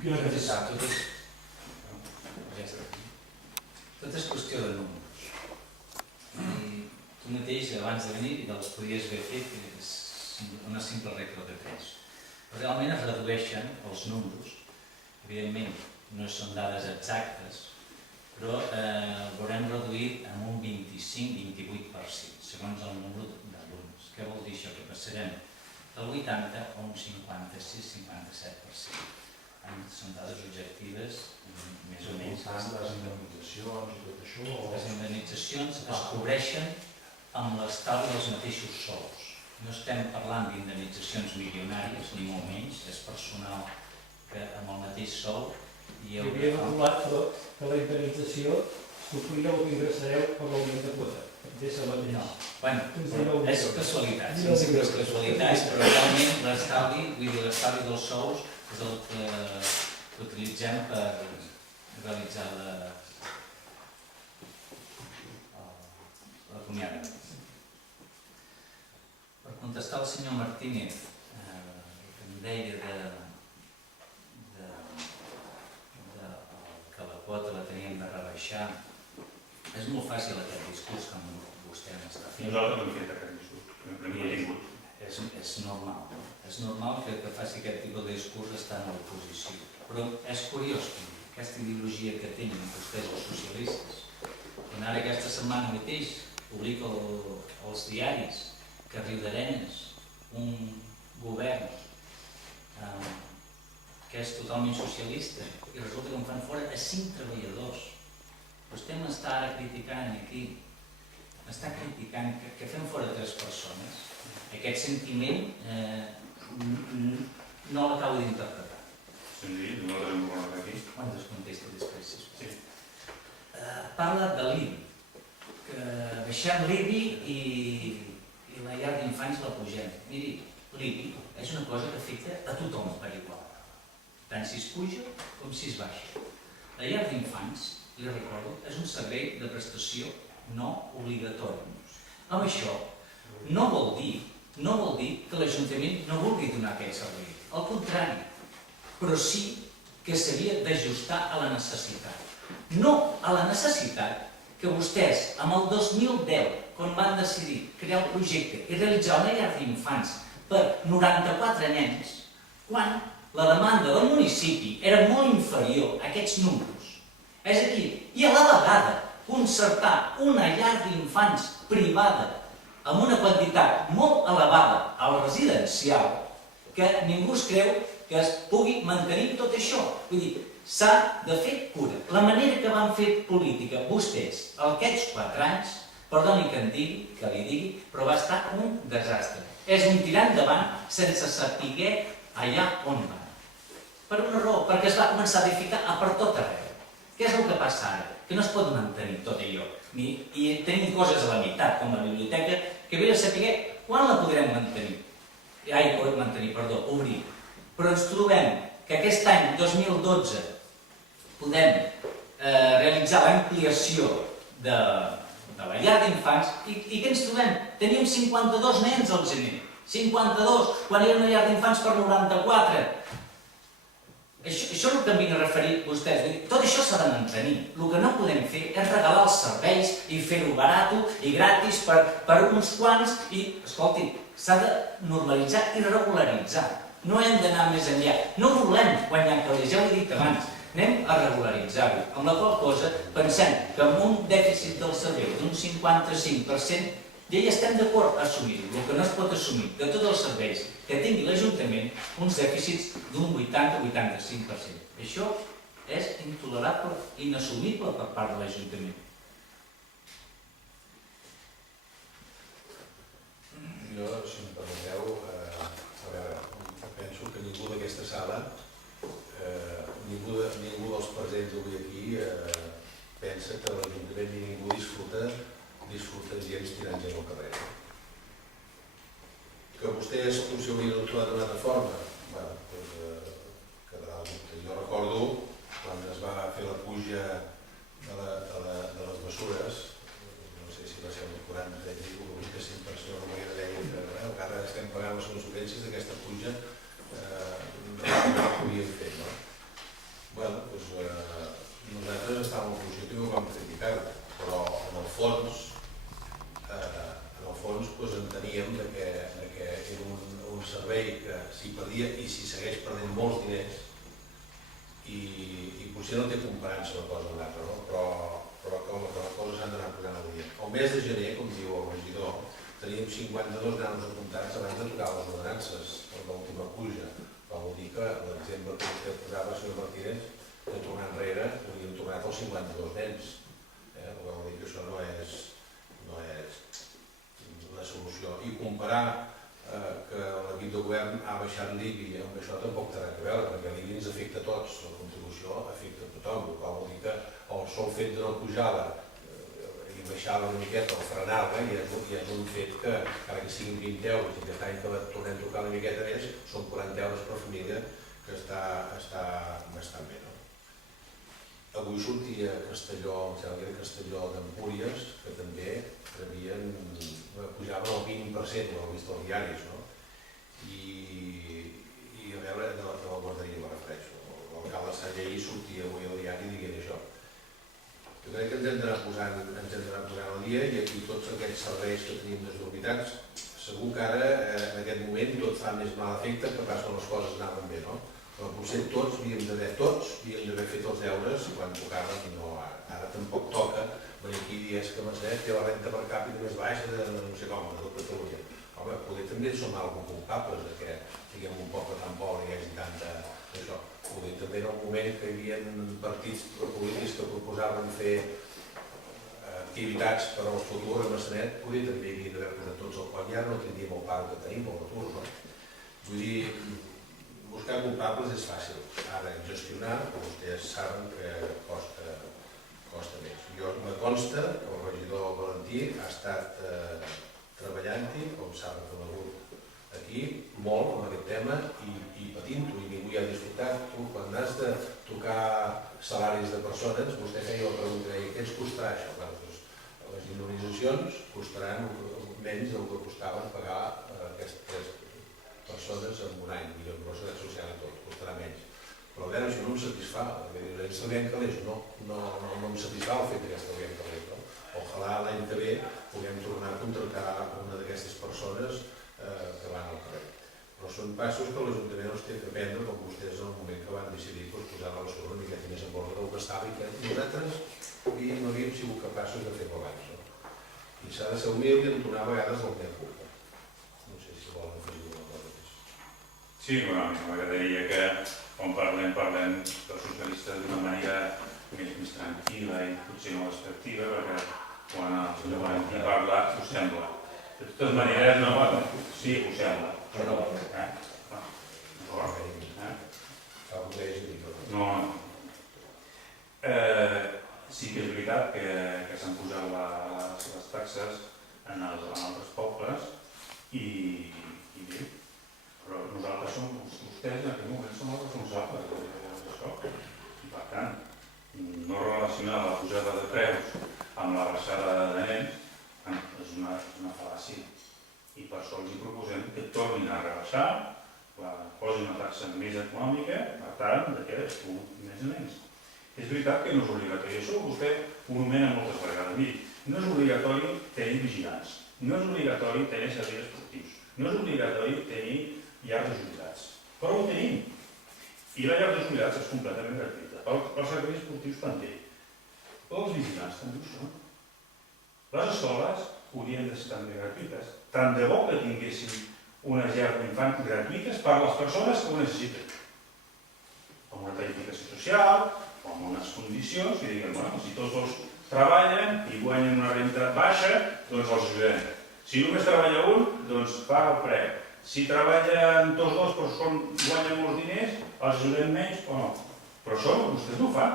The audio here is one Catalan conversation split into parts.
Tot és qüestió de números. Tu mateix, abans de venir, els podies haver fet una simple regla de 3. Però realment es redueixen els números. Evidentment, no són dades exactes, però veurem reduït en un 25-28%, segons el número d'alumnes. Què vol dir això? Que passarem del 80% a un 56-57%. Són dades objectives, més o menys. Les indemnitzacions i tot això? Les indemnitzacions es cobreixen amb l'estalvi dels mateixos sous. No estem parlant d'indemnitzacions milionàries, ni molt menys, és personal que amb el mateix sou. Hi havia calculat que la indemnització supliria el que ingressareu per l'augment de quota. No, bueno, és casualitat, són simples casualitats, però realment l'estalvi dels sous és el que utilitzem per realitzar l'acomiadament. Per contestar al senyor Martínez, que em deia que la quota la teníem de rebaixar, és molt fàcil aquest discurs que vostè m'està fent. Nosaltres no hem fet aquest discurs, l'hem tingut. És normal. És normal que faci aquest tipus de discurs estant a l'oposició. Però és curiós que aquesta ideologia que tenen vostès els socialistes, quan ara aquesta setmana mateix publica als diaris que Riudarenes, un govern que és totalment socialista, i resulta que en fan fora a 5 treballadors. Vostè m'està ara criticant aquí, m'està criticant que fem fora 3 persones. Aquest sentiment no l'acabo d'interpretar. Senzill, no l'hem guardat aquí. Quan es contesta després, sisplau. Parla de l'IBI, que baixem l'IBI i la llar d'infants la pugem. Miri, l'IBI és una cosa que afecta a tothom per igual, tant si es puja com si es baixa. La llar d'infants, li recordo, és un servei de prestació no obligatori. Amb això no vol dir que l'Ajuntament no vulgui donar aquest servei. Al contrari, però sí que s'havia d'ajustar a la necessitat. No a la necessitat que vostès, amb el 2010, quan van decidir crear el projecte i realitzar una llar d'infants per 94 nens, quan la demanda del municipi era molt inferior a aquests números. És aquí, i a la vegada concertar una llar d'infants privada amb una quantitat molt elevada al residencial, que ningú es creu que es pugui mantenir tot això. Vull dir, s'ha de fer cura. La manera que van fer política vostès aquests 4 anys, perdoni que li digui, però va estar un desastre. És un tirar endavant sense saber allà on va. Per una raó, perquè es va començar a edificar a per tot arreu. Què és el que passa ara? Que no es pot mantenir tot allò. I tenim coses a la meitat, com la biblioteca, que ve a saber quan la podrem mantenir. Obrir. Però ens trobem que aquest any, 2012, podem realitzar l'ampliació de la llar d'infants i què ens trobem? Teníem 52 nens al gener. 52, quan era una llar d'infants per 94. Això és el que em vinc a referir vostès. Tot això s'ha de mantenir. El que no podem fer és regalar els serveis i fer-ho barat i gratis per uns quants. I, escolti, s'ha de normalitzar i regularitzar. No hem d'anar més enllà. No volem guanyar calés, ja ho he dit abans. Anem a regularitzar-ho. Amb la qual cosa pensem que amb un dèficit del servei d'un 55%, ja hi estem d'acord a assumir-ho. El que no es pot assumir de tots els serveis que tingui l'Ajuntament, uns dèficits d'un 80-85%. Això és intolerable, inassumible per part de l'Ajuntament. Jo, si em permeteu, a veure, penso que ningú d'aquesta sala, ningú dels presents avui aquí pensa que l'Ajuntament ni ningú disfruta gens tirant gent al carrer. Que vostès potser haurien actuat d'una altra forma, quedarà el dubte. Jo recordo quan es va fer la puja de les mesures, no sé si va ser el 40 tècnic o el 25% de la manera deia que ara estem pagant les conseqüències d'aquesta puja no ho podíem fer. doncs, enteníem que era un servei que s'hi perdia i s'hi segueix perdent molts diners i potser no té comparança una cosa amb l'altra, no? però que les coses s'han d'anar posant al dia. El mes de gener, com diu el regidor, teníem 52 nanos apuntats abans de tocar les ordenances per l'última puja. Vol dir que l'exemple que vostè posava, senyor Martínez, de tornar enrere, hauríem tornat als 52 nens. Vol dir que això no és la solució. I comparar que l'equip de govern ha baixat l'IBI, amb això tampoc té res a veure, perquè l'IBI ens afecta a tots, la contribució afecta a tothom, vol dir que el sol fet de no pujar-la i baixar-la una miqueta o frenar-la ja és un fet que, encara que siguin 20 euros i aquest any que la tornem a tocar una miqueta més, són 40 euros per família, que està bastant bé. Avui sortia a Castelló, em sembla que era Castelló d'Empúries, que també pujaven el 20%, ho heu vist als diaris, no? I a veure, de la guarderia me refereixo. L'alcalde Salla ahir sortia avui al diari dient això. Jo crec que ens hem d'anar posant al dia i aquí tots aquests serveis que tenim desorbitats, segur que ara, en aquest moment, tot fa més mal efecte que pas quan les coses anaven bé, no? Però potser tots havíem d'haver fet els deures quan tocaven i no ara. Ara tampoc toca venir aquí i dir que Maçanet té la renta per càpita més baixa de no sé com, de tot Catalunya. Home, poder també som algo culpables de que tinguem un poble tan pobre i hi hagi tanta això. Poder també en el moment que hi havia partits polítics que proposaven fer activitats per al futur a Maçanet, poder també hi havien d'haver posat tots al coll i ara no tindríem el paro que tenim, el retur, no? Vull dir, buscar culpables és fàcil, ara gestionar, com vostès saben que costa més. Jo me consta que el regidor Valentí ha estat treballant-hi, com s'ha reconegut aquí, molt amb aquest tema i patint-ho, i ningú hi ha disfrutat. Tu, quan has de tocar salaris de persones, vostè feia la pregunta, què ens costarà això? Les indemnitzacions costaran menys del que costaven pagar aquestes persones en un any, i la seguretat social i tot, costarà menys. Però a veure, això no em satisfà, perquè ells sabien que l'eix, no em satisfà el fet d'aquesta sabien que l'eix. Ojalà l'any que ve puguem tornar a contractar una d'aquestes persones que van al carrer. Però són passos que l'Ajuntament els té que prendre, com vostès en el moment que van decidir posar la basura una miqueta més en ordre del que estava i que nosaltres no havíem sigut capaços de fer-ho abans. I s'ha de ser humil i entonar a vegades el que culpa. No sé si volen afegir alguna cosa més. Sí, bueno, a mi m'agradaria que quan parlem dels socialistes d'una manera més tranquil·la i potser no extractiva, perquè quan el senyor Valentí parla ho sembla. De totes maneres, no, sí, ho sembla. Però no, sí que és veritat que s'han posat les taxes en altres pobles i bé, però nosaltres vostès en aquest moment som els responsables d'això. I per tant, no relacionar la pujada de preus amb la baixada de nens és una fal·làcia. I per això els proposem que tornin a rebaixar, posin una taxa més econòmica, per tant, que es pugui més nens. És veritat que no és obligatori, això vostè ho nomena moltes vegades. Miri, no és obligatori tenir vigilants, no és obligatori tenir serveis esportius, no és obligatori tenir llars de jubilats, però ho tenim. I la llar de jubilats és completament gratuïta. Els serveis esportius també. Els vigilants també ho són. Les escoles haurien d'estar també gratuïtes. Tant de bo que tinguéssim unes llars d'infants gratuïtes per a les persones que ho necessiten. Amb una tarificació social, o amb unes condicions, i diguem, bueno, si tots dos treballen i guanyen una renta baixa, doncs els ajudem. Si només treballa un, doncs paga el preu. Si treballen tots dos però guanyen molts diners, els ajudem menys o no. Però això vostès no ho fan.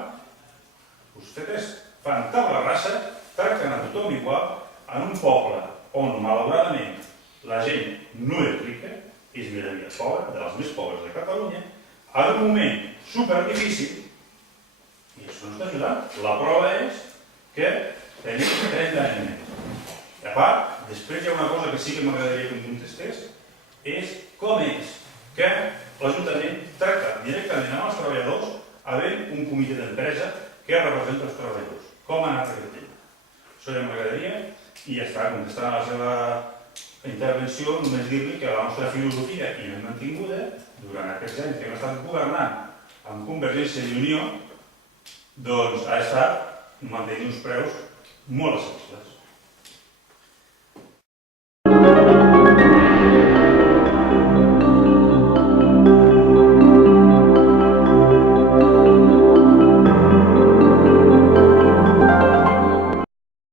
Vostès fan tabla rasa, tracten a tothom igual, en un poble on, malauradament, la gent no és rica, és miraria pobra, de les més pobres de Catalunya, en un moment superdifícil, i això no està ajudant. La prova és que tenim 30 anys més. I a part, després hi ha una cosa que sí que m'agradaria que em contestés, és com és que l'Ajuntament tracta directament amb els treballadors havent un comitè d'empresa que representa els treballadors. Com ha anat aquest tema? Això ja m'agradaria i ja està, contestant a la seva intervenció només dir-li que la nostra filosofia i mantinguda durant aquests anys que hem estat governant amb Convergència i Unió, doncs ha estat mantenir uns preus molt accessibles.